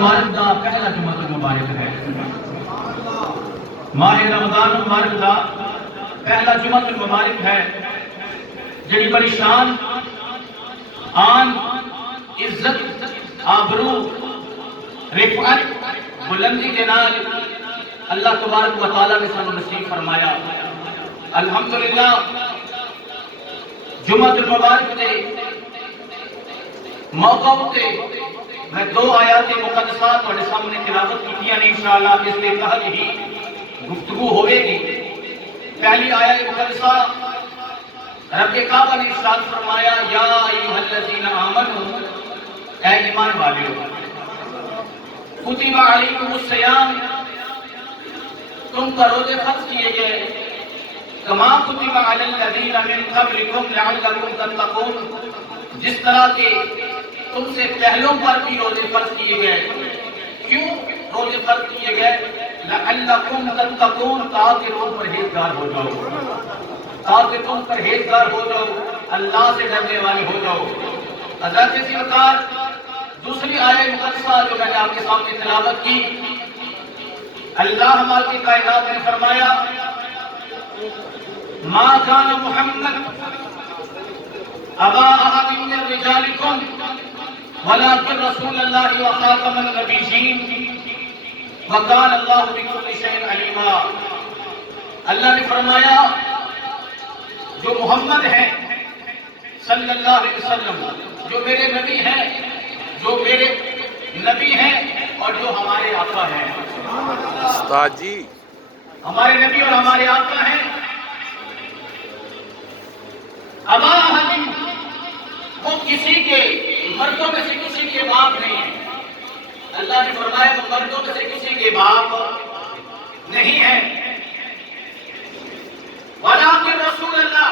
مبارک دا پہلا جمعہ مبارک ہے۔ ماہ رمضان مبارک دا پہلا جمعہ مبارک ہے جڑی بڑی شان آن عزت آبرو رفعت بلندی کے نال اللہ تبارک و تعالیٰ نے سانو نصیب فرمایا۔ الحمدللہ جمعہ المبارک دے موقع تے میں دو آیات مقدسات اور سامنے تلاوت کی انشاءاللہ اس کے تحت ہی گفتگو ہوئے گی۔ پہلی آیت مقدسہ رب کعبہ نے ارشاد فرمایا یا ایھا الذین آمنوا، اے ایمان والو، کتب علیکم الصیام، تم پر روزے فرض کیے گئے، کما کتب علی الذین من قبلکم لعلکم تتقون، جس طرح کے تم سے پہلوں پر بھی روزے فرض کیے گئے۔ کیوں روزے فرض کیے گئے؟ لعلکم تتقون، تاکہ تم پرہیزگار ہو جاؤ، تاکہ تم پرہیزگار ہو جاؤ، اللہ سے ڈرنے والے ہو جاؤ۔ حضرت سرکار دوسری آیت مقدسہ جو میں نے آپ کے سامنے تلاوت کی، اللہ ہماری کائنات نے فرمایا ما کان محمد ابا احد من رجالکم ولكن رسول اللہ وخاتم النبیین وکان اللہ بکل شیء علیما۔ اللہ نے فرمایا جو محمد ہیں صلی اللہ علیہ وسلم، جو میرے نبی ہیں، جو میرے نبی ہیں اور جو ہمارے آقا ہیں، استاد جی ہمارے نبی اور ہمارے آقا ہیں، ابا احد، وہ کسی کے مردوں میں سے کسی کے باپ نہیں ہے۔ اللہ نے فرمایا وہ مردوں میں سے کسی کے باپ نہیں ہے۔ ولیکن رسول اللہ،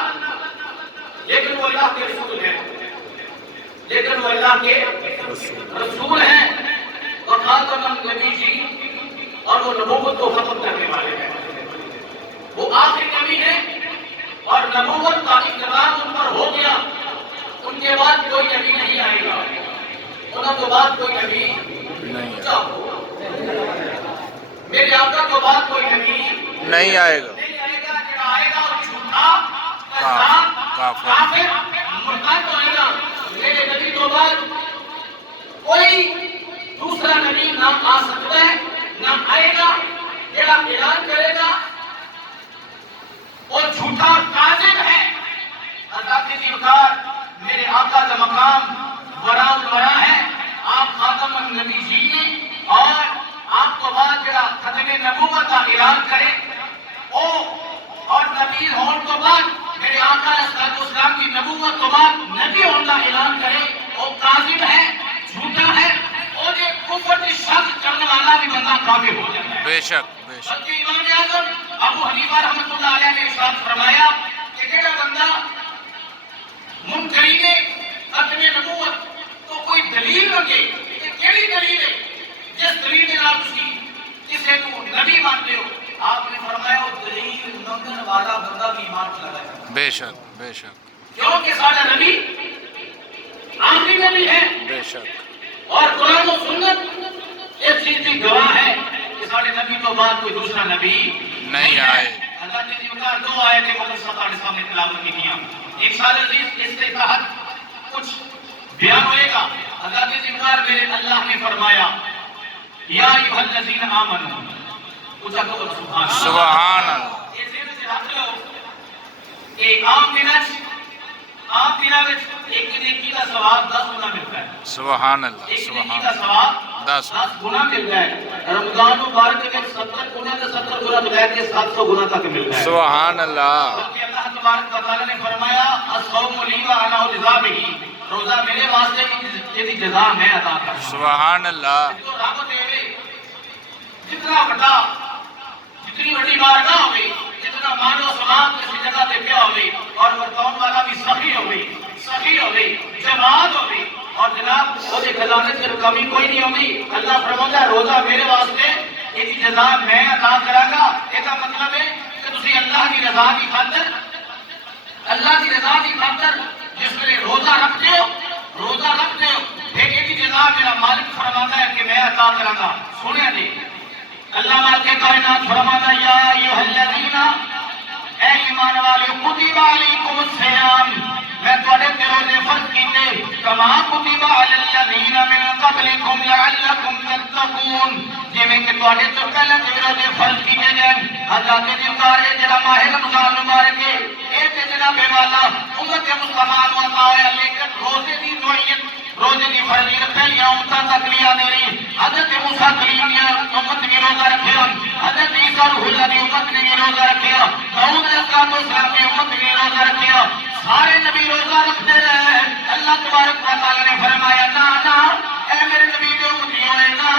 لیکن وہ اللہ کے رسول ہیں، لیکن وہ اللہ کے رسول ہیں، وخاتم النبیین، اور وہ نبوت کو ختم کرنے والے ہیں۔ وہ آخری نبی ہیں اور نبوت کا اقتدار ان پر ہو گیا، ان کے بعد کوئی نبی نہیں آئے گا، انہوں کے بعد کوئی نبی نہیں آئے گا، میرے آقا کے بعد کوئی نبی نہیں آئے گا، جڑا آئے گا اور جھوٹا کافر مرتد آئے گا۔ میرے نبی کے بعد کوئی دوسرا نبی نہ آ سکتا ہے، نہ آئے گا، جڑا اعلان کرے گا اور جھوٹا کاذب ہے۔ حضرت سرکار میرے آقا کا مقام وراء الورا ہے، آپ خاتم النبیین ہیں، اور آپ کو بعد جڑا ختم نبوت کا اعلان کرے اور نبی ہون کو بعد میرے آقا علیہ السلام کی نبوت کو بعد نبی ہونے کا اعلان کرے، وہ کاذب ہے، جھوٹا ہے، اور یہ کفر کی شک کرنے والا بھی بندہ کافر ہو جاتا ہے۔ بے شک بے شک۔ بلکہ امام اعظم ابو حنیفہ رحمۃ اللہ علیہ نے ارشاد فرمایا کہ جڑا بندہ منکرین ختم نبوت تو کوئی دلیل منگے، کہ کیڑی دلیل ہے جس دلیل کے نال تسی کسی کو نبی مانتے ہو، آپ نے فرمایا وہ دلیل منگن والا بندہ بھی ایمان لگا ہے۔ بے شک بے شک کیونکہ سارا نبی آخری نبی ہے، بے شک، اور قرآن و سنت اس چیز کی گواہ ہے کہ سارے نبی تو بعد کوئی دوسرا نبی نہیں آئے۔ اللہ نے دیوکار دو آیتیں مقدسہ ہمارے سامنے تلاوت کی ہیں۔ ایک سال عزیز اس کے تحت کچھ بیان ہوئے گا۔ اللہ کے دیوکار میرے اللہ نے فرمایا یا ایھا الذین آمنوا، اونچا کہو سبحان اللہ۔ سبحان اللہ۔ یہ ذہن سے رکھ لو کہ عام دنوں میں ایک نیکی کا ثواب 10 گنا ملتا ہے، سبحان اللہ ایک نیکی سبحان کا اللہ۔ ثواب 10 گنا ملتا ہے۔ رمضان مبارک میں 70 گنا سے 70 گنا ملا کے 700 گنا تک ملتا ہے۔ سبحان اللہ۔ بلکہ اللہ تبارک و تعالیٰ نے فرمایا الصوم لی وانا اجزا بہ، روزہ میرے واسطے کی جزا میں عطا کرتا ہوں۔ سبحان اللہ۔ جو رب دے جتنا بڑا، جتنی بڑی بارگاہ ہوئی، جتنا مانو سماعت کسی جگہ تے پیا ہوئی، اور ورتاؤن والا بھی سخی ہوئی، جماعت ہوئی، اور جناب وہ خزانے سے کمی کوئی نہیں ہوگی۔ اللہ فرماتا ہے روزہ میرے واسطے یہ جزا میں عطا کراں گا۔ یہ مطلب ہے کہ تسی اللہ کی رضا کی خاطر جس میں روزہ رکھتے ہو روزہ رکھتے ہو پھر یہ جزا میرا مالک فرماتا ہے کہ میں عطا کراں گا. سنیا جی اللہ مالک کائنات فرماتا ہے یا ایھا الذین اے ایمان والو کتب علیکم الصیام میں تواڈے تے روزے فرض کیتے کما کتب علی الذین من قبلکم لعلکم تتقون جویں کہ تواڈے تو پہلے تے روزے فرض کیتے گئے. حضرت دیوار ہے جڑا ماہ رمضان مبارک ہے اے تے جناب والا امت مصطفیٰ نو عطا ہویا لیکن روزے دی نوعیت روزے کی فرضیت پہلی امتاں تک لیا میری. حضرت موسیٰ کلیم نے امت کی روزہ رکھیا, حضرت عیسیٰ روح اللہ کی امت نے بھی روزہ رکھیا, داؤد علیہ السلام کی امت نے بھی روزہ رکھیا. سارے نبی روزہ رکھتے رہے. اللہ تبارک و تعالی نے فرمایا نا نا اے میرے نبی دے امتیوں نے نا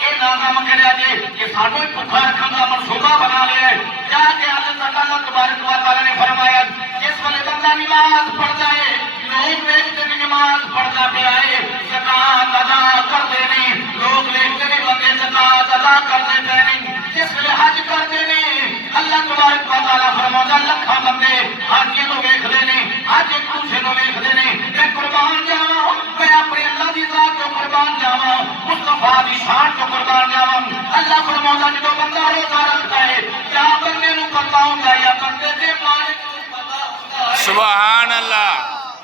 یہ نہ کام کریا جے کہ سانو بھوکا رکھن کا منصوبہ بنا لیا ہے. جا کے اللہ تبارک و تعالی نے فرمایا جس وقت بندہ نماز پڑھ جائے لوگ دیکھتے بھی نماز پڑھتا پیا ہے زکات ادا کرتے نہیں, لوگ دیکھتے بھی بندے زکات ادا کرتے پے نہیں. جس ویلے حج کرتے نہیں اللہ تبارک و تعالی فرماتا لکھاں بندے حاجیاں نو ویکھدے نہیں, حج ایک دوسرے نو ویکھدے نہیں. میں قربان جاواں, میں اپنے اللہ دی ذات تو قربان جاواں, مصطفیٰ دی شان تو قربان جاواں. اللہ فرماتا جدوں بندہ روزہ رکھتا ہے یا بندے نو پتہ ہوندا ہے یا بندے دے مالک نو پتہ ہوندا ہے. سبحان اللہ.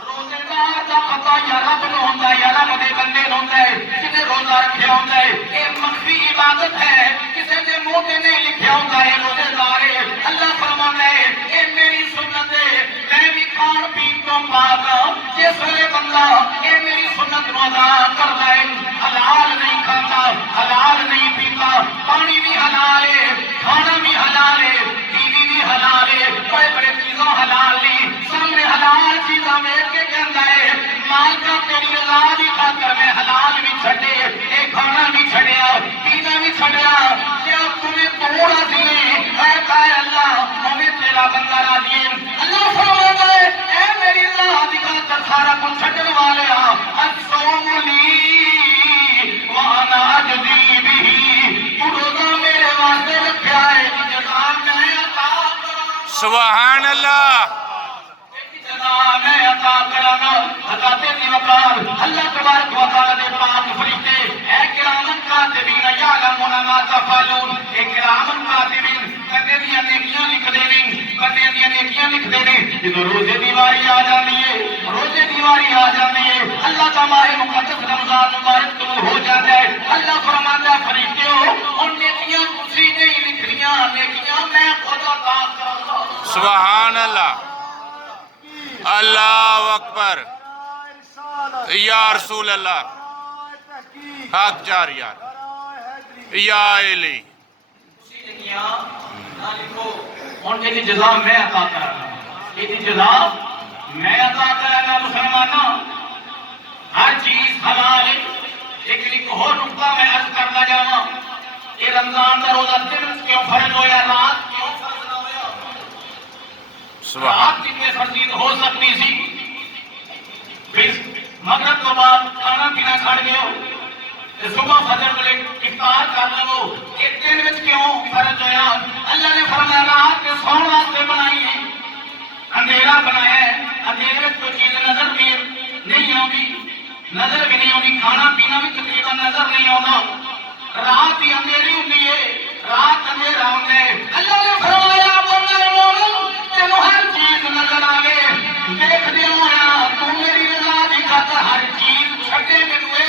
روزےدار دا پتہ یا رب نو ہوندا ہے یا رب دے بندے نو ہوندا ہے جنے روزہ رکھیا ہوندا ہے. یہ مخفی عبادت ہے, کسے دے منہ تے نہیں لکھیا ہوندا ہے روزےدار ہے. اللہ فرماتا ہے اے میری سنت ہے, میں بھی کھان پین تو پاک ہاں. جس ویلے بندہ اے میری سنت نو ادا کردا ہے حلال نہیں کھاتا حلال نہیں پیتا, پانی بھی حلال ہے کھانا بھی حلال ہے بیوی بھی حلال ہے, بڑے بڑے چیزاں حلال نہیں, سامنے حلال چیزاں ویکھ کے کہندا ہے مالکا تیری رضا دی خاطر میں حلال بھی چھڈے اے کھانا بھی چھڈیا پینا بھی چھڈیا. کیا تمہیں توڑا سی اے کہے اللہ ہمیں تیرا بندہ راضی ہے. اللہ فرماتا ہے اے میری رضا دی خاطر سارا کچھ چھڈن والے الصوم لی وانا اجزی بہ, تو روزہ میرے واسطے رکھیا ہے جزا میں عطا کراں. سبحان اللہ. میں عطا کراں گا. حضرت دی وقار اللہ تبارک و تعالی دے پاک فرشتے اے کرامن کاتبین یعلمون ما تفعلون, اے کرامن کاتبین بندے دی نیکیاں لکھدے نے, بندے دی نیکیاں لکھدے نے. جدوں روزے دی واری آ جاندی ہے روزے دی واری آ جاندی ہے اللہ دا ماہ مقدس رمضان مبارک شروع ہو جاتا ہے. اللہ فرماتا ہے فرشتو ان نیکیاں تسی نہیں لکھنیاں, نیکیاں میں خود عطا کراں گا. سبحان اللہ. اللہ اکبر. یا رسول اللہ حق جار یار یا علی. ان کی جزا میں عطا کراں گا, یہ جزا میں عطا کراں گا. مسلمانوں ہر چیز حلال ہے. لیکن ایک اور نقطہ میں عرض کرنا جاواں, یہ رمضان کا روزہ دن کیوں فرض ہویا رات کیوں فرض نہ ہویا؟ رات کی کوئی فرضیت ہو سکتی سی, پھر مغرب تو بعد کھانا پینا چھڑ گئے ہو, صبح فجر ویلے افطار کر لو, ایک دن وچ کیوں فرض ہویا؟ اللہ نے فرمایا رات کے سون واسطے بنائی ہے, اندھیرا بنایا ہے, اندھیرے وچ کوئی چیز نظر بھی نہیں آتی, نظر بھی نہیں آتی, کھانا پینا بھی تقریباً نظر نہیں آتا. رات بھی اندھیری ہوتی ہے, رات اندھیرا ہوتا ہے. اللہ نے فرمایا بندے تینوں ہر چیز نظر آوے, دیکھ دیا ہوا تو میری رضا دی خاطر ہر چیز چھڈے مینوں اے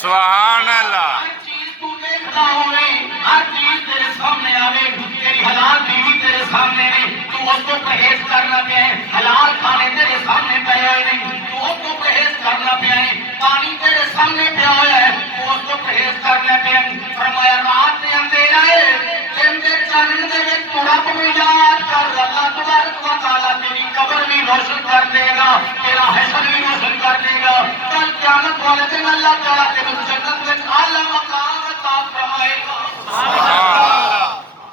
سبحان اللہ. ہر چیز تو دیکھدا ہوے, ہر چیز تیرے سامنے آوے, تیری حلال بیوی تیرے سامنے ہے, تو اس کو پرہیز کرنا پیا ہے, حلال کھانے تیرے سامنے پئے ہوئے نہیں, تو اس کو پرہیز کرنا پیا ہے, پانی تیرے سامنے پیا ہوا ہے, تو اس کو پرہیز کرنا پیا ہے. فرمایا رات دے اندھیرا ہے, دن دے چانن دے وچ تو رب نوں یاد کر, اللہ تبارک و تعالی تیری قبر بھی روشن کر دے گا, تیرا حشر بھی روشن کر دے گا. کل قیامت والے دن اللہ تعالی تینوں جنت وچ اعلی مقام عطا فرمائے گا.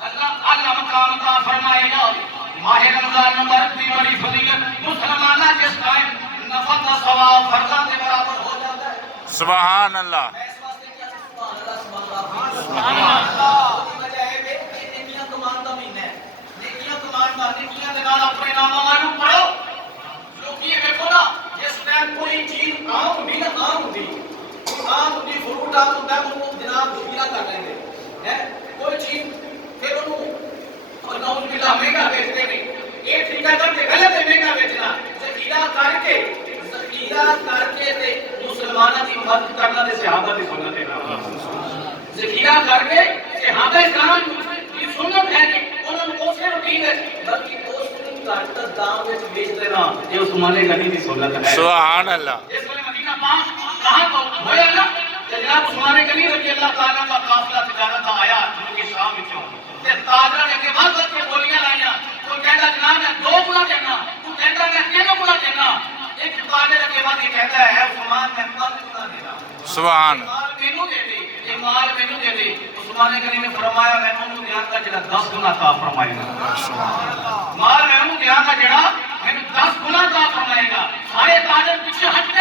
اللہ اعلی مقام عطا فرمائے گا. ماہ رمضان مبارک کی بڑی فضیلت, مسلمانہ جس ٹائم نفل کا ثواب فرضاں کے برابر ہو جاتا ہے. سبحان اللہ. سبحان اللہ. وجہ ہے کہ نیکیاں کمان دا مہینہ ہے, نیکیاں کمان دا, نیکیاں دے نال اپنے نام والوں پڑھو. لوگ یہ دیکھو نا جس ٹائم کوئی چیز ہے کوئی چیز پھر انہوں نعوذ باللہ مہنگا بیچتے نہیں ایک طریقہ کر کے غلط ہے مہنگا بیچنا ذخیرہ کر کے تے مسلمانوں کی مدد کرنا تے صحابہ کی سنت ہے ذخیرہ کر کے صحابہ کرام کی سنت ہے کہ انہوں نے اسے روٹین ہے بلکہ اس دن گھٹ دام وچ بیچ دینا یہ عثمان غنی کی سنت ہے سبحان اللہ اس میں مدینہ پاک کہاں کو ہویا نا جناب عثمان غنی رضی اللہ تعالیٰ کا قافلہ تجارت کا آیا ان کے شام وچوں تے تاجراں نے کے بعد کے بولیاں لائیاں کوئی کہندا جناب میں 2 گنا دینا تو کہندا میں 3 گنا دینا ایک تاجر کے بعد یہ کہتا ہے عثمان میں 5 گنا دینا سبحان مال مینوں دے دے یہ مال مینوں دے دے عثمان غنی نے فرمایا میں انہوں دیاں گا جڑا 10 گنا عطا فرمائے گا سبحان اللہ مال میں انہوں دیاں گا جڑا میں 10 گنا عطا فرمائے گا سارے تاجر پیچھے ہٹ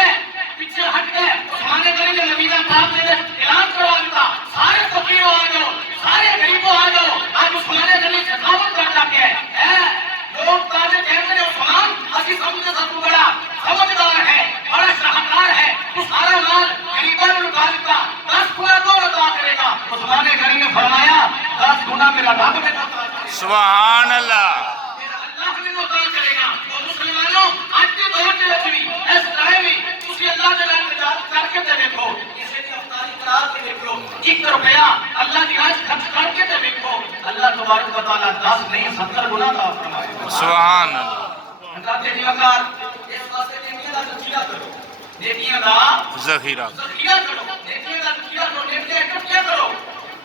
گئے عثمان غنی نے مدینہ پاک میں اعلان کروا دیتا سارے فقیروں آ جاؤ سارے غریبوں آ جاؤ آج عثمان غنی سخاوت کرتا کیا ہے لوگ تاجر کہتے ہیں عثمان اسی سمجھے سب بڑا سمجھدار ہے بڑا شاہکار ہے تو سارا مال غریبوں نے لٹا دیتا 10 گنا تو عطا کرے گا عثمان غنی نے فرمایا 10 گنا میرا رب نے عطا کرے گا سبحان اللہ میرا اللہ نے عطا کرے گا اور مسلمانوں آج کے دور کے وچ بھی اس طرح بھی تسی اللہ کے نام تجارت کر کے تے دیکھو کسی کی افطاری کرا کے دیکھو 1 روپیہ اللہ کی راہ خرچ کر کے تے دیکھو اللہ تبارک و تعالی 10 نہیں 70 گنا عطا فرمائے گا سبحان اللہ حضرت جی وقار اس واسطے نیکیاں دا ذخیرہ کرو نیکیاں دا ذخیرہ کرو نیکیاں دا ذخیرہ کرو نیکیاں اکٹھیاں کرو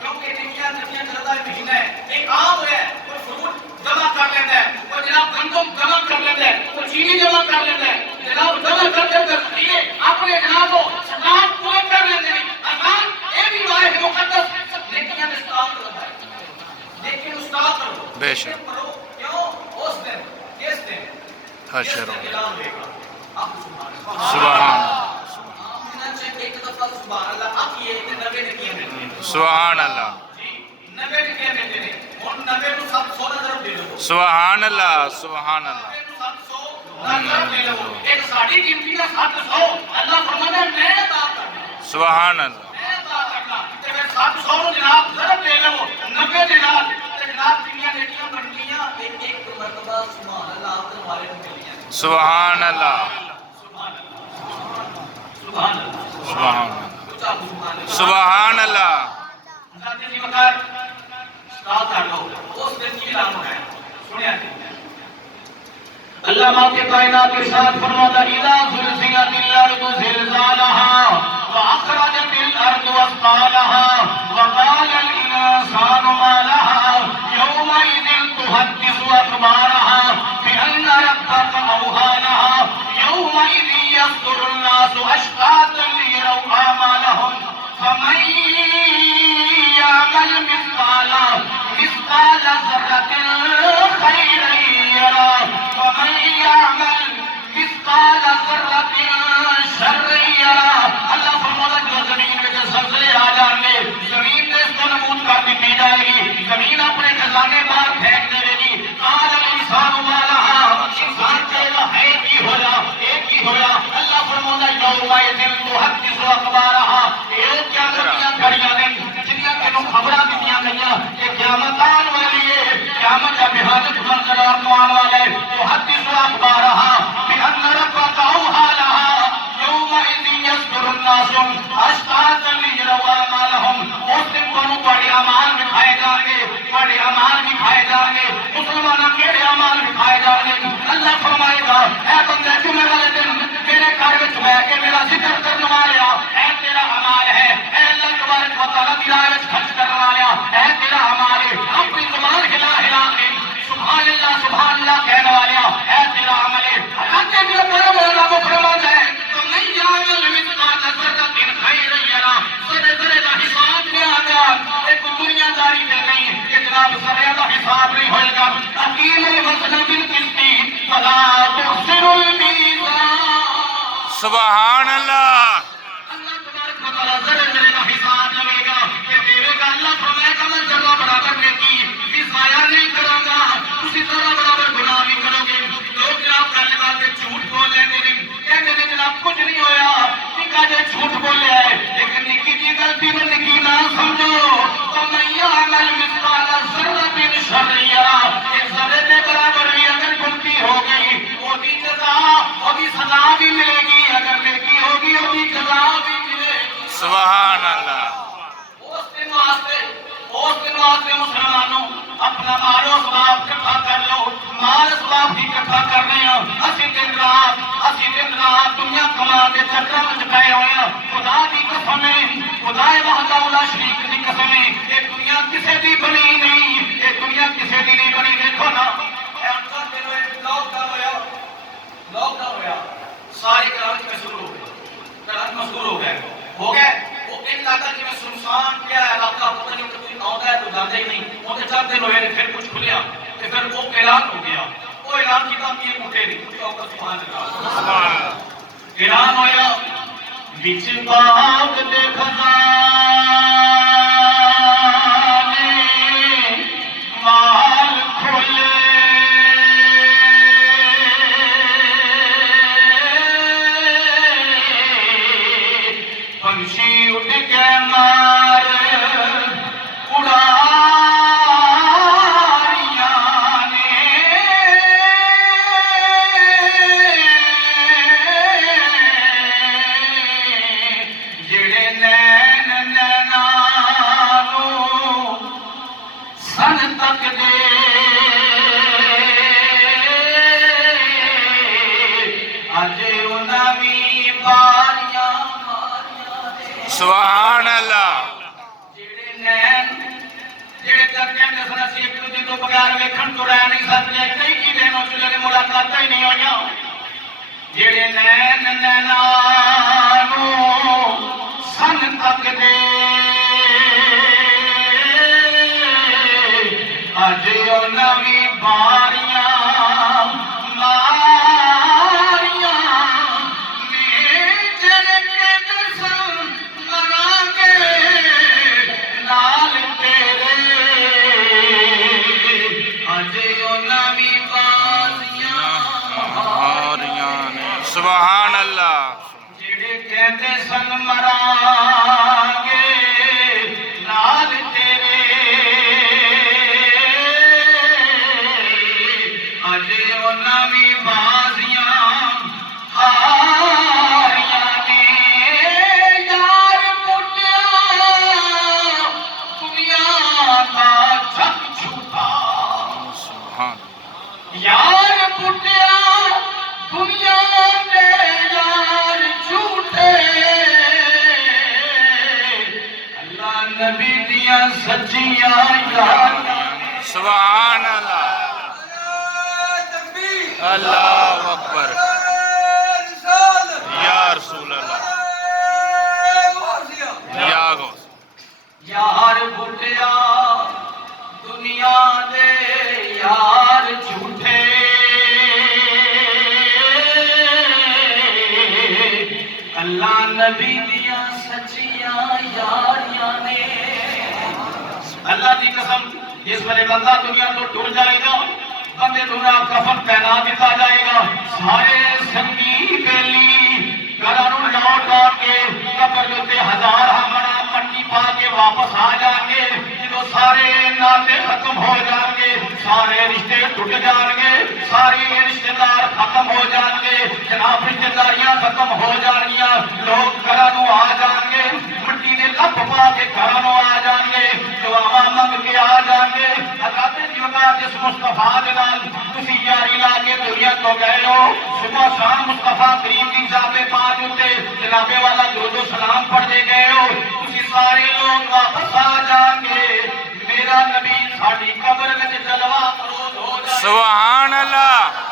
کیونکہ نیکیاں کرتا ہے مہینہ ہے ایک عام ہے کوئی فروٹ جمع کر لیتا ہے کوئی جناب گندم جمع کر لیتا ہے کوئی چینی جمع کر لیتا ہے جناب جمع کر دیے اپنے جناب کو سکاط پورے کر لیتے ہیں ارمان یہ بھی واحد مقدس نیکیاں میں استعمال کرتا ہے لیکن استعمال کرو بے شک کرو کیوں اس دن کس دن حشر اعلان ہوئے گا آپ سبحان ایک دفعہ سبحان اللہ آپ یہ 90 نیکیاں ملتی سبحان اللہ 90 نیکیاں ملتی ہیں اور 90 کو 700 نظر دے دو سبحان اللہ سبحان اللہ ایک ساڑی قیمتی کا 700 اللہ فرماتا ہے میں عطا کرنا سبحان اللہ میں عطا کرنا تے پھر 700 جناب ضرب لے لو 90 دینار تے جناب کتنی نیکیاں بن گئیاں ایک مرتبہ سبحان اللہ آپ کے والے کو مل گیا سبحان اللہ سبحان اللہ سبحان اللہ سبحان اللہ حضرت جی وقار سٹارٹ کر لو اس دن کی اعلان ہے سنیا اللہ ماں کے کائنات کے ساتھ فرماتا اذا زلزلت الارض زلزالها واخرجت الارض اثقالها وقال الانسان ما لها يومئذ تحدث اخبارها بان ربك اوحى لها يومئذ يصدر الناس اشتاتا ليروا اعمالهم فمن يعمل مثقال ذرة خيرا يره ومن يعمل مثقال ذرة شرا يره اللہ فرماتا جو زمین میں زلزلے آ جائیں گے زمین نے اس کو نابود کر دی جائے گی زمین اپنے خزانے باہر پھینک دے گی قال الانسان ما لها انسان کہے گا ہے کی ہویا ایک ہی ہویا اللہ فرماتا یومئذ تحدث اخبارها یہ کیا گھڑیاں نے جنیاں کنوں خبراں دتیاں گئیاں کہ قیامت آن والی ہے قیامت کا بھیانک منظر آن والا ہے تحدث اخبارها بان ربك اوحى لها يومئذ يصدر الناس اشتاتا ليروا اعمالهم اس دن کو بڑے اعمال دکھائے جائیں گے بڑے اعمال دکھائے جائیں گے مسلمانوں کے اعمال دکھائے جائیں گے اللہ فرمائے گا اے بندے جمعے والے دن میرے گھر میں بیٹھ کے میرا ذکر کرنے والا اے تیرا اعمال ہے اے اللہ تبارک و تعالی کی راہ میں خرچ کرنے والا اے تیرا اعمال ہے اپنی زبان ہلا ہلا کے سبحان اللہ کہنے والا اے تیرا عمل ہے اللہ کے جو کرم ہے رب فرماتا ہے تو نہیں یعمل مثقال ذرۃ خیرا یرا ذرے ذرے کا حساب لیا گیا ایک دنیا داری میں نہیں کہ جناب ذرے کا حساب نہیں ہوئے گا اقیم الوزن بالقسط ولا تخسروا الميزان سبحان اللہ اللہ تبارک و تعالی ذرے ذرے کا حساب لے گا کہ دے گا اللہ فرمائے گا میں ذرہ برابر نیکی بھی ضائع نہیں کروں گا اسی ذرہ برابر گناہ نہیں کرو گے لوگ جناب گل بات جھوٹ بول رہے ہیں کہتے ہیں جناب کچھ نہیں ہویا نکا جے جھوٹ بولے ہے لیکن نکی جی غلطی میں نکی نہ سمجھو تو میں کما کے چکر وچ پے ہویا خدا دی قسم ہے خدا وحدہ لا شریک دی قسم ہے یہ دنیا کسے دی بنی نہیں یہ دنیا کسے دی نہیں بنی دیکھو نا اے اکثر دنوں لاک ڈاؤن ہویا سارے کراچی میں شروع ہو گئے کراچی مشہور ہو گئے وہ ان علاقہ جی میں سنسان کیا ہے علاقہ پتہ نہیں کوئی آتا ہے تو جاتا ہی نہیں وہ چار دن ہوئے پھر کچھ کھلیا پھر وہ اعلان ہو گیا وہ اعلان کی بات یہ مٹے نہیں کچھ اوپر سبحان اللہ اعلان ہویا بچ باغ دے خزانے مال کھولے پنچھی اٹھ کے مار سبحان اللہ بغیر ویکھن تو رہ نہیں سکتے کئی کی دنوں چلے ملاقات ہی نہیں ہوئی جڑے نین نینانو سن تک دے اج او نویں باریاں ماریاں میں جن کے دسن مراں گے نال تیرے سبحان اللہ جڑے کہتے سن مران گے نال تیرے اج او نویں بازیاں ہاریاں نے یار پٹیا دنیا دا جھک جھوٹا یار پٹیا دنیا دے یار جھوٹے اللہ نبی دیاں سچیاں یار سبحان اللہ اللہ اکبر یا رسول اللہ یا غوث یار بھٹیا دنیا دے یار جھوٹے اللہ نبی دیاں سچیاں یاریاں نے اللہ دی قسم جس ویلے بندہ دنیا تو ٹر جائے گا بندے دنیا کفن پہنا دیتا جائے گا سارے سنگی بیلی گھروں لوٹ کے قبر تے ہزار ہمڑا مٹی پا کے واپس آ جائیں گے جدو سارے ناطے ختم ہو جائیں گے سارے رشتے ٹوٹ جائیں گے سارے رشتے دار ختم ہو جائیں گے جناب رشتے داریاں ختم ہو جائیں گی لوگ گھروں آ جائیں گے مٹی دے لپ پا کے گھروں آ جائیں گے دعاواں منگ کے آ جائیں گے حضرت جوگا جس مصطفیٰ دے نال تسی یاری لا کے دنیا تو گئے ہو صبح شام مصطفیٰ کریم دی ذات پاک تے جناب والا درود و سلام پڑھتے گئے ہو تسی سارے لوگ واپس آ جائیں گے میرا نبی ساڈی قبر وچ جلوہ فروز ہو جائے سبحان اللہ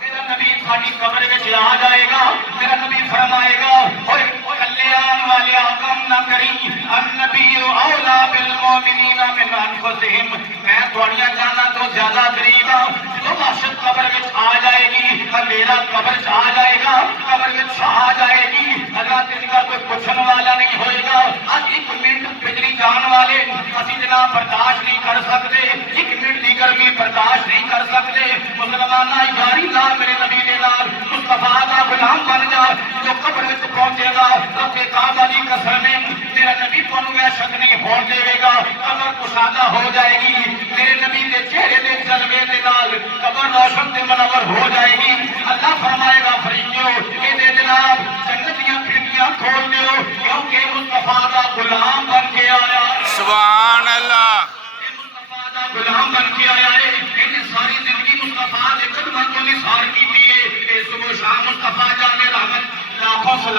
میرا نبی ساڈی قبر وچ آ جائے گا میرا نبی فرمائے گا اوے کلیان والے غم نہ کری النبی اولا بالمؤمنین من انفسہم میں تھوڑیاں جانا تو زیادہ قریب ہوں جو وحشت قبر وچ آ جائے گی میرا قبر چ آ جائے گا قبر وچ آ جائے گی اگر کسی کا کوئی پوچھن والا نہیں ہوئے گا آج ایک منٹ بجلی جان والے اسی جناب برداشت نہیں کر سکتے ایک منٹ دی گرمی برداشت نہیں کر سکتے مسلمانہ یاری لا میرے نبی دے نال مصطفیٰ دا غلام بن جا جو قبر وچ پہنچے گا رب کعبہ دی قسم میرا نبی تانوں یہ شک نہیں ہون دے گا قبر کشادہ ہو جائے گی میرے نبی دے چہرے دے جلوے دے نال قبر روشن تے منور ہو جائے گی اللہ فرمائے گا فرشتوں اے دے جناب جنت دیاں کھڑکیاں کھول دیو کیونکہ مصطفیٰ دا غلام بن کے آیا سبحان اللہ مصطفیٰ دا غلام بن کے آیا ہے انہیں ساری زندگی مصطفیٰ دے قدموں کو نثار کی ہے اے صبح شام مصطفیٰ جان رحمت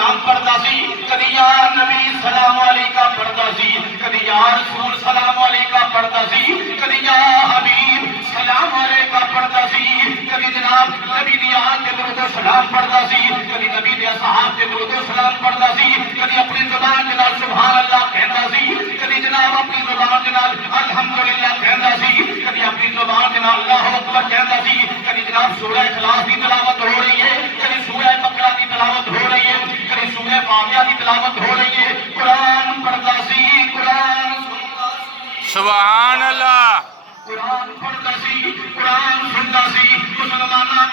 سلام پڑھتا سی، کدی یا نبی سلام علیکہ پڑھتا سی، کدی یا رسول سلام علیکہ پڑھتا سی، کدی یا حبیب سلام علیکہ پڑھتا سی، کدی جناب نبی دی آل تے درود و سلام پڑھتا سی، کدی نبی دے اصحاب تے درود و سلام پڑھتا سی، کدی اپنی زبان دے نال سبحان اللہ کہندا سی، کدی جناب اپنی زبان دے نال الحمدللہ کہندا سی، کدی اپنی زبان دے نال اللہ اکبر کہندا سی، کدی جناب سورہ اخلاص دی تلاوت ہو رہی ہے، کدی سورہ بقرہ دی تلاوت ہو رہی ہے، کدی سورہ فاتحہ دی تلاوت ہو رہی ہے، قرآن پڑھتا سی، قرآن سنتا سی، سبحان اللہ، قرآن پڑھتا سی، قرآن سنتا سی۔ مسلمانہ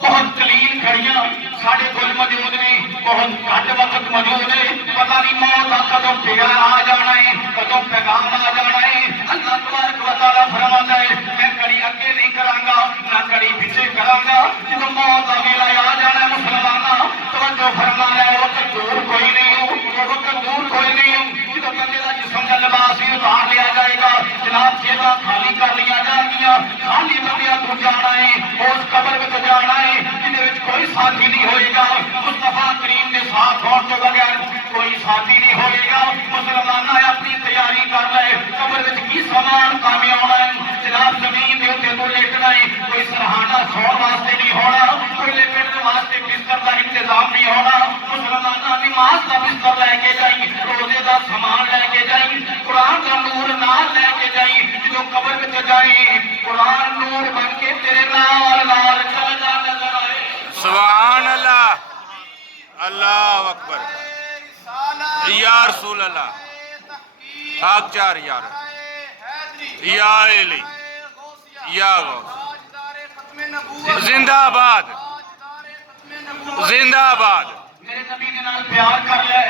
بہت قلیل گھڑیاں ساڑھے کول موجود نے، بہت گھٹ وقت موجود ہے، پتہ نہیں موت کا کدوں پیغام آ جانا ہے، کدوں پیغام آ جانا ہے۔ اللہ تبارک و تعالیٰ فرماتا ہے میں کڑی اگے نہیں کراں گا نہ کڑی پیچھے کراں گا، جدوں موت کا ویلا آ جانا ہے مسلمانہ توجہ فرما لے، وقت دور کوئی نہیں ہوں، وقت دور کوئی نہیں ہوں، جدوں بندے دا جسم کا لباس ہی اتار لیا جائے گا، جناب جیباں خالی کر لیا جان گیاں، خالی بندیاں تو جانا ہے، اس قبر میں تو جانا ہے جہدے وچ کوئی ساتھی نہیں ہوئے گا، مصطفیٰ کریم کے ساتھ ہونے تو بغیر کوئی ساتھی نہیں ہوئے گا۔ مسلمانہ اپنی تیاری کر لے، قبر وچ کی سامان کام آنا ہے، جناب زمین دے اوتے تو لیٹنا ہے، کوئی سرہانہ سوਣ واسطے نہیں ہونا، کوئی لپٹنے واسطے بستر کا انتظام نہیں ہونا۔ مسلمانہ نماز کا بستر لے کے جائیں، روزے کا سامان لے کے جائیں، قرآن کا نور نال لے کے جائیں، جدوں قبر وچ جائیں قرآن نور بن کے تیرے نال نال چل جا نظر آئے۔ سبحان اللہ، اللہ اکبر، یا رسول اللہ، حق چار یار، یا علی، یا غوث، زندہ آباد، زندہ آباد۔ میرے نبی دے نال پیار کر لے،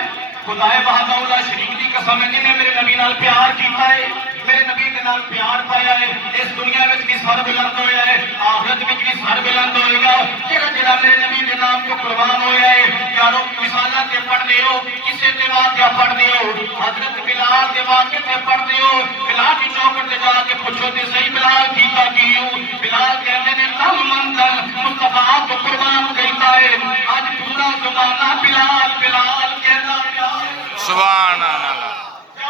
خدائے وحدہ اللہ شریک دی قسم ہے جنہیں میرے نبی نال پیار کیتا ہے، میرے نبی دے نال پیار پایا ہے، اس دنیا میں بھی سر بلند ہویا ہے، آخرت میں بھی سر بلند ہوئے گا۔ جڑا میرے نبی دے نام کو قربان ہویا ہے، یارو مثالاں تے پڑھ دیو، کسے تے واقعہ پڑھ دیو، حضرت بلال دے واقعے تے پڑھ دیو، بلال کی چوکھٹ تے جا کے پوچھو تے صحیح بلال کیتا کیوں؟ بلال کہتے ہیں تن من دل مصطفیٰ کو قربان کیتا ہے، آج پورا زمانہ بلال بلال کہتا ہے۔ سبحان اللہ،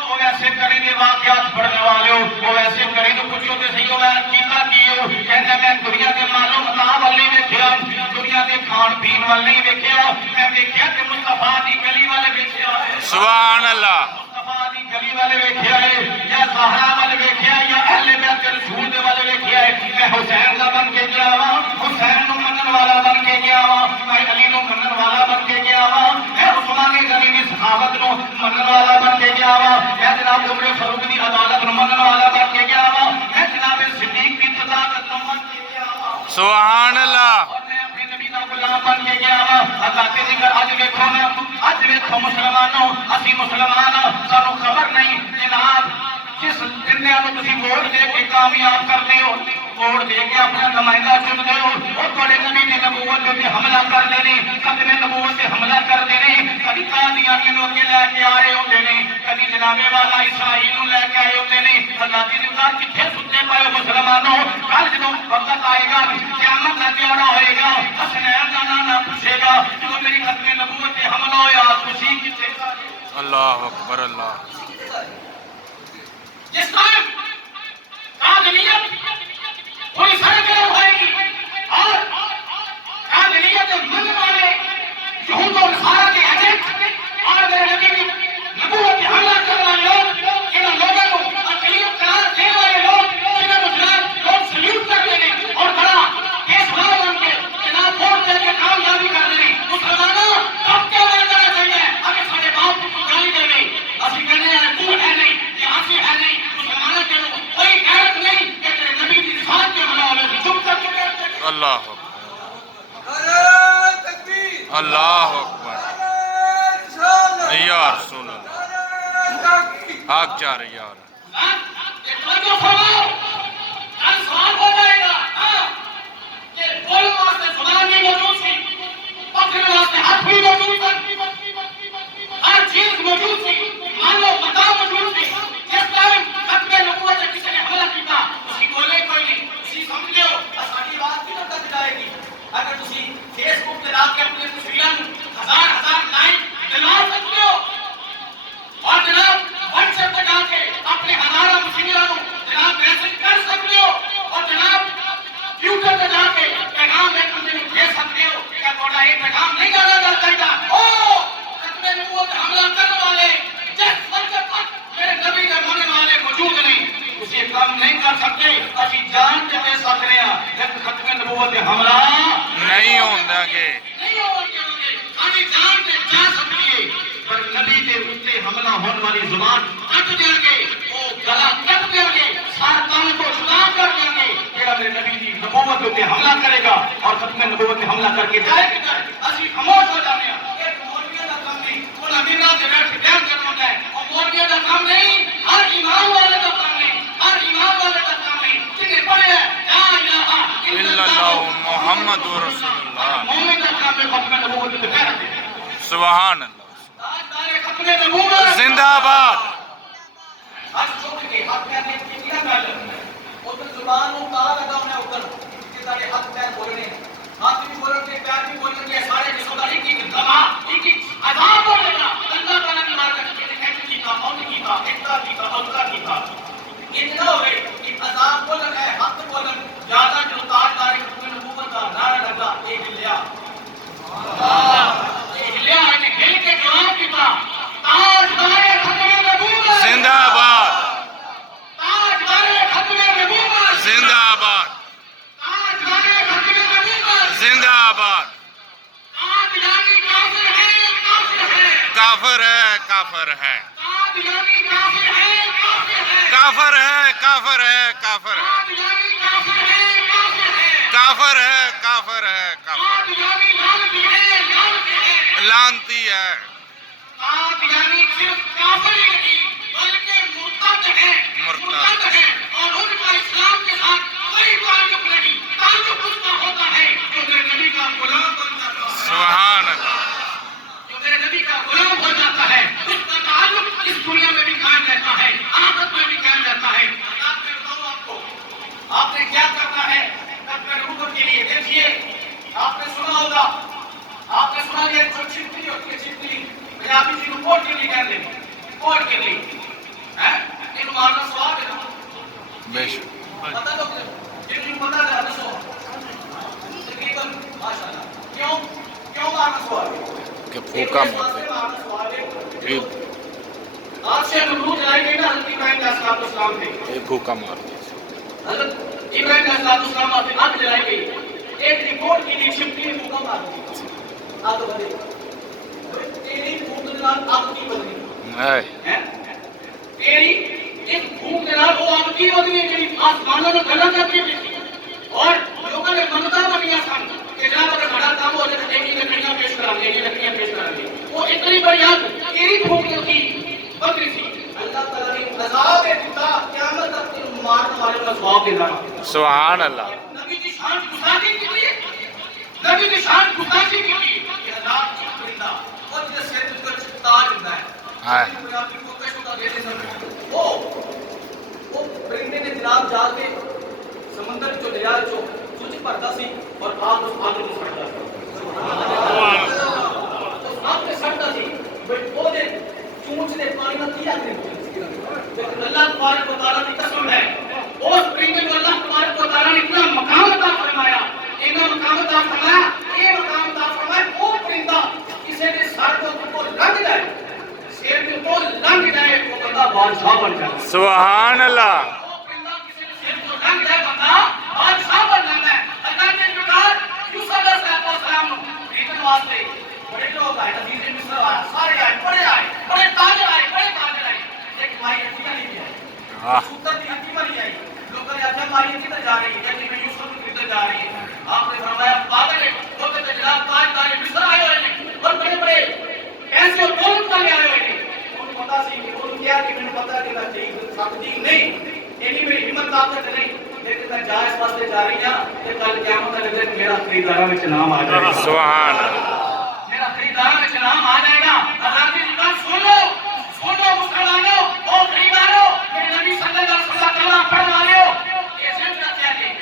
وہ ایسے کریں گے واقعات پڑھنے والے ہو، وہ ایسے کریں تو پوچھو تے صحیح ہویا کیتا کیوں؟ کہتے میں دنیا کے مالوں مطاب والی ویکھیا، دنیا کے کھان پین والے نہیں ویکھیا، میں ویکھیا کہ مصطفیٰ دی گلی والے ویکھیا ہے، سبحان اللہ، مصطفیٰ دی گلی والے ویکھیا ہے، یا زہرا والے ویکھیا ہے، یا اہل بیت رسول دے والے ویکھیا ہے۔ میں حسین دا بن کے گیا وا، حسین نو منن والا بن کے گیا وا، میں علی نو منن والا بن کے گیا وا، میں عثمان غنی دی سخاوت نو منن والا بن کے گیا وا، میں جناب عمر فاروق دی عدالت نو منن والا بن کے گیا وا، میں جناب صدیق دی صداقت نو من کے گیا وا، سبحان اللہ، اور میں اپنے نبی دا غلام بن کے گیا وا۔ اللہ کے ذکر اج ویکھو نا، اج ویکھو مسلمانوں، اسی مسلمان سانو خبر نہیں جناب جس دنیا کو تسی ووٹ دے کے کامیاب کرتے ہو، ووٹ دے کے اپنا نمائندہ چنتے ہو، اور بڑے نبی نے نبوت پہ حملہ کر دینے، ختم نبوت سے حملہ کر دینے، کبھی قادیانی لوگ لے کے آئے ہوتے ہیں، کبھی جناب والا اسرائیل لے کے آئے ہوتے ہیں۔ اللہ کی ذکر کتنے سنتے پائے مسلمانوں، کل جدوں وقت آئے گا قیامت کا جوڑا ہوئے گا، حسنین کا نانا پوچھے گا جدوں میری ختم نبوت پہ حملہ ہویا خوشی کتنے ساری۔ اللہ اکبر، اللہ، جس ٹائم قادریت پوری سرگرم ہوئے گی اور قادریت من والے یہود و نصارہ کے ایجنٹ اور میرے نبی کی نبوت پہ حملہ کرنے والے لوگ، ان لوگوں کو اقلیت قرار دینے والے لوگ، جنہیں مسلمان لوگ سلیوٹ کرتے ہیں اور بڑا پیشوا بن کے جناب ووٹ دے کے کامیابی کرتے ہیں۔ مسلمانوں اب کیا کرنا چاہیے؟ اگر سارے باپ کو گالی دے گئی اسی کہنے ہیں تو ہے نہیں، یہ آسی ہے نہیں، مسلمانوں کے لوگ کوئی غیرت نہیں کہ تیرے نبی کی رسالت کے ملا میں چپ کر چکے ہیں۔ اللہ اکبر، اللہ اکبر، یا رسول اللہ، حق چار یار، یہ توجہ فرماؤ، کل سوال ہو جائے گا کہ بولنے واسطے زبان بھی موجود تھی، پکڑنے واسطے ہاتھ بھی موجود تھا، ہر چیز موجود تھی، مانو مقام موجود تھی۔ جس ٹائم ختم نبوت سے کسی نے حملہ کیا اسی بولے کوئی نہیں، اسی سمجھ لو ساری بات بھی نہ تک جائے گی۔ اگر تسی فیس بک تے لا کے اپنی تصویر والی زبان کٹ دیں گے، وہ گلا کٹ دیں گے، سارے کام کو جدا کر دیں گے، کہ میرے نبی کی نبوت پہ حملہ کرے گا اور ختم نبوت پہ حملہ کر کے جائے کہ جائے اسی خاموش ہو جانے ہیں۔ ایک مولوی کا کام نہیں، وہ نبینا سے بیٹھ کے بیان کرنا ہے، اور مولوی کا کام نہیں، ہر امام والے کا کام نہیں، ہر امام والے کا کام نہیں، جنہیں پڑھے ہیں لا الہ الا اللہ محمد رسول اللہ۔ مومن کا کام ہے ختم نبوت پہ بیان کرنا۔ سبحان اللہ۔ تاجدار ختم نبوت زندہ آباد۔ ہر چھوٹ کے ہاتھ پیر نے کتنا گل ادھر زبان کو تالا لگا ہونا ادھر کہ تارے ہاتھ پیر بولنے ہاتھ بھی بولنے پیر بھی بولنے سارے جسم کا ایک ایک گما ایک ایک عذاب ہو جائے گا۔ اللہ تعالیٰ کی بات ہے کہ کیسے کیتا کون کیتا اتنا کیتا اتنا کیتا اتنا ہو گئے کہ عذاب بولن ہے ہاتھ بولن زیادہ جو تاجدار ختم نبوت کا نعرہ لگا ایک لیا لیا نے ہل کے جواب کیتا تاجدار ختم نبوت زندہ آباد۔ تاجدار ختم نبوت زندہ آباد۔ تاجدار ختم نبوت زندہ آباد۔ تاج یعنی کافر ہے کافر ہے کافر ہے کافر ہے تاج یعنی کافر ہے کافر ہے کافر ہے کافر ہے کافر ہے تاج یعنی کافر ہے کافر ہے کافر ہے کافر ہے کافر تاج یعنی لعنتی ہے لعنتی ہے لانتی ہے۔ تاج یعنی صرف کافر ہی نہیں بلکہ مرتد ہے مرتد ہے اور ان کا اسلام کے ساتھ کوئی تعلق نہیں، تعلق اس کا ہوتا ہے جو میرے نبی کا غلام بن جاتا ہے، سبحان اللہ۔ جو میرے نبی کا غلام ہو جاتا ہے اس کا تعلق اس دنیا میں بھی قائم رہتا ہے، آخرت میں بھی قائم رہتا ہے۔ اللہ میں بتاؤں آپ کو آپ نے کیا کرنا ہے ختم نبوت کے لیے؟ دیکھیے آپ نے سنا ہوگا، آپ نے سنا یہ جو چھپکلی ہوتی ہے چھپکلی میں آپ اسی کو کوٹ کے لیے کہہ دیں کوٹ کے لیے ان مارنا سواب ہے نا بے شک۔ پتہ لوگ جن کو پتہ ہے دسو تقریباً ماشاءاللہ کیوں مارنا سواب ہے کہ پھوکا مارتے مارنا سواب ہے یہ آپ سے نمرود جائے گے نا حضرت ابراہیم علیہ السلام تھے پھوکا مارتے حضرت ابراہیم علیہ السلام آتے آگ جلائی گئی ایک رپورٹ کی لیے چھپکلی میں پھوکا مار دی آگ بنے تیری پھوک کے نال آگ کی بدلی ہے۔ تیری اس پھوک کے نال وہ آگ کی بدلی جی آسمانوں میں گلا کر کے بیٹھی اور لوگوں نے منتا بنیا سن کہ جناب اگر بڑا کام ہو جائے تو ایک لکڑیاں پیش کرا گے لکڑیاں پیش کرا گے وہ اتنی بڑی آگ تیری پھوک کی بدلی تھی۔ اللہ تعالیٰ نے عذاب دیتا قیامت تک ان مارنے والوں کا ثواب دینا۔ سبحان اللہ۔ نبی کی شان گستاخی کی لیے نبی کی شان گستاخی کی لیے یہ عذاب کی پرندہ اور جس سے تجھ پر تاج ہوتا ہے وہ پرندے نے جناب جا کے سمندر جو دریا جو تجھ پڑتا سی اور آپ اس آگ میں سڑتا سی آپ میں سڑتا سی بٹ وہ دے چونچ دے پانی میں کیا کریں لیکن اللہ تبارک و تعالیٰ کی قسم ہے اس پرندے کو اللہ تبارک و تعالیٰ نے اتنا مقام عطا فرمایا اتنا مقام عطا فرمایا یہ مقام عطا فرمایا وہ پرندہ کسی نے سر کو لنگ جائے شیر کو لنگ جائے وہ بندہ بادشاہ بن جائے۔ سبحان اللہ۔ وہ پرندہ کسی نے شیر کو لنگ جائے بندہ بادشاہ بن جاتا ہے۔ اللہ نے کہا یوسف علیہ السلام خریدنے واسطے بڑے لوگ آئے عزیز مصر آئے سارے آئے بڑے تاجر آئے لیکن بھائی حکیمہ نہیں کیا سوتر کی حکیمہ نہیں آئی لوگوں نے آجا ماری کدھر جا رہی ہے کہ میں یوسف کو کدھر جا رہی ہے آپ نے فرمایا پاگل ہے ہوتے تھے جناب تاجدار مصر آئے ہوئے ہیں اور بڑے بڑے ایسے اور دولت والے آئے ہوئے ہیں ان کو پتا سی کہ ان کیا کہ میں نے پتا کہ میں سختی نہیں یعنی میری ہمت طاقت نہیں لیکن میں جائز واسطے جا رہی ہوں کہ کل قیامت کے دن میرا خریداروں میں نام آ جائے گا سبحان اللہ۔ میرا خریداروں میں نام آ جائے گا اللہ کی بات سنو مسلمانوں اور خریداروں میرے نبی صلی اللہ علیہ وسلم کلمہ پڑھ والے ہو یہ سمجھنا چاہیے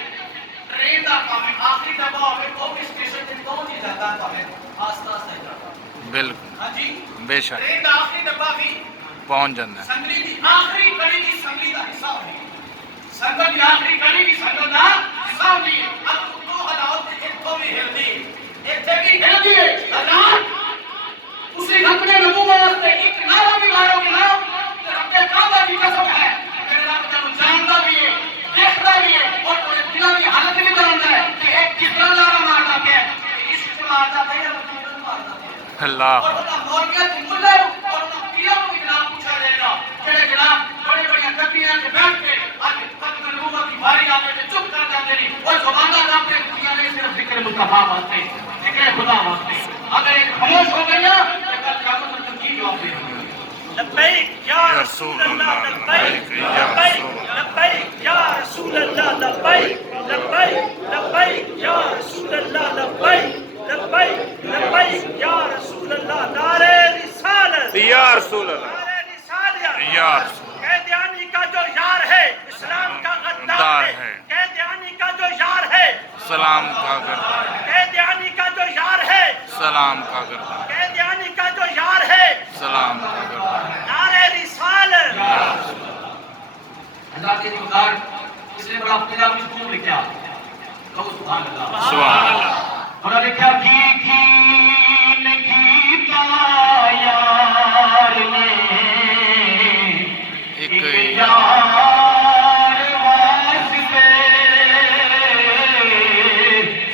ٹرین کا کام ہے آخری دفعہ ہمیں کو اسٹیشن سے پہنچ ہی جاتا ہے ہمیں آستہ آستہ جاتا ہے بالکل ہاں جی بے شک ٹرین کا آخری دفعہ بھی پہنچ جانا ہے۔ سنگلی کی آخری کڑی کی سنگلی کا حصہ ہوئی سنگل کی آخری کڑی کی سنگل کا حصہ ہوئی اب تو ہلاؤ ایک تو بھی ہلدی ایک جگہ ہلدی ہے اللہ اسی اپنے نبوت سے ایک نعرہ بھی لائے کہ نہ رب کعبہ کی قسم ہے میرے رب جب جانتا بھی ہے دیکھتا بھی ہے اور تمہیں دلوں کی حالت بھی جانتا ہے کہ ایک کس طرح نعرہ مارتا ہے عشق سے مارتا ہے یا مطلب مارتا ہے اللہ اور بتا مولویت ملا اور پیروں کو بھی نام پوچھا جائے گا رسول اللہ لبیک یا رسول لبیک یا رسول اللہ لبیک لبیک لبیک یا رسول اللہ لبیک لبیک لبیک یا رسول اللہ نعرہ رسالت یا رسول اللہ نعرہ رسالت یا رسول قیدیانی کا جو یار ہے اسلام کا غدار غدار ہے ہے۔ قیدیانی کا جو یار ہے سلام کا گردان قیدیانی کا جو یار ہے سلام کا گردان قیدیانی کا جو یار ہے سلام کا گردان نعرہ رسالت اللہ کے خدا اس نے بڑا پیلا مشکوم لکھا تو سبحان اللہ سبحان اللہ اور لکھا کی کیتا یار نے ایک یار واسطے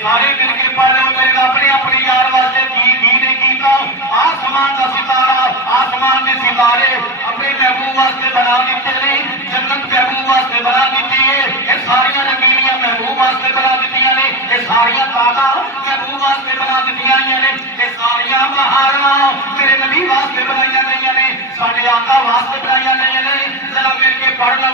سارے مل کے پڑھ لو میرے اپنے اپنے یار واسطے کی نے کیتا آسمان کا ستارہ آسمان کے ستارے اپنے محبوب واسطے بنا دیتے نے جنت محبوب واسطے بنا دیتی ہے یہ ساریاں رنگینیاں محبوب واسطے بنا دیتی نے یہ ساریاں تاغاں محبوب واسطے بنا دیتی نے یہ ساریاں بہاراں میرے نبی واسطے بنائی گئی نے ساڈے آقا واسطے بنائی گئی نے ذرا مل کے پڑھ لو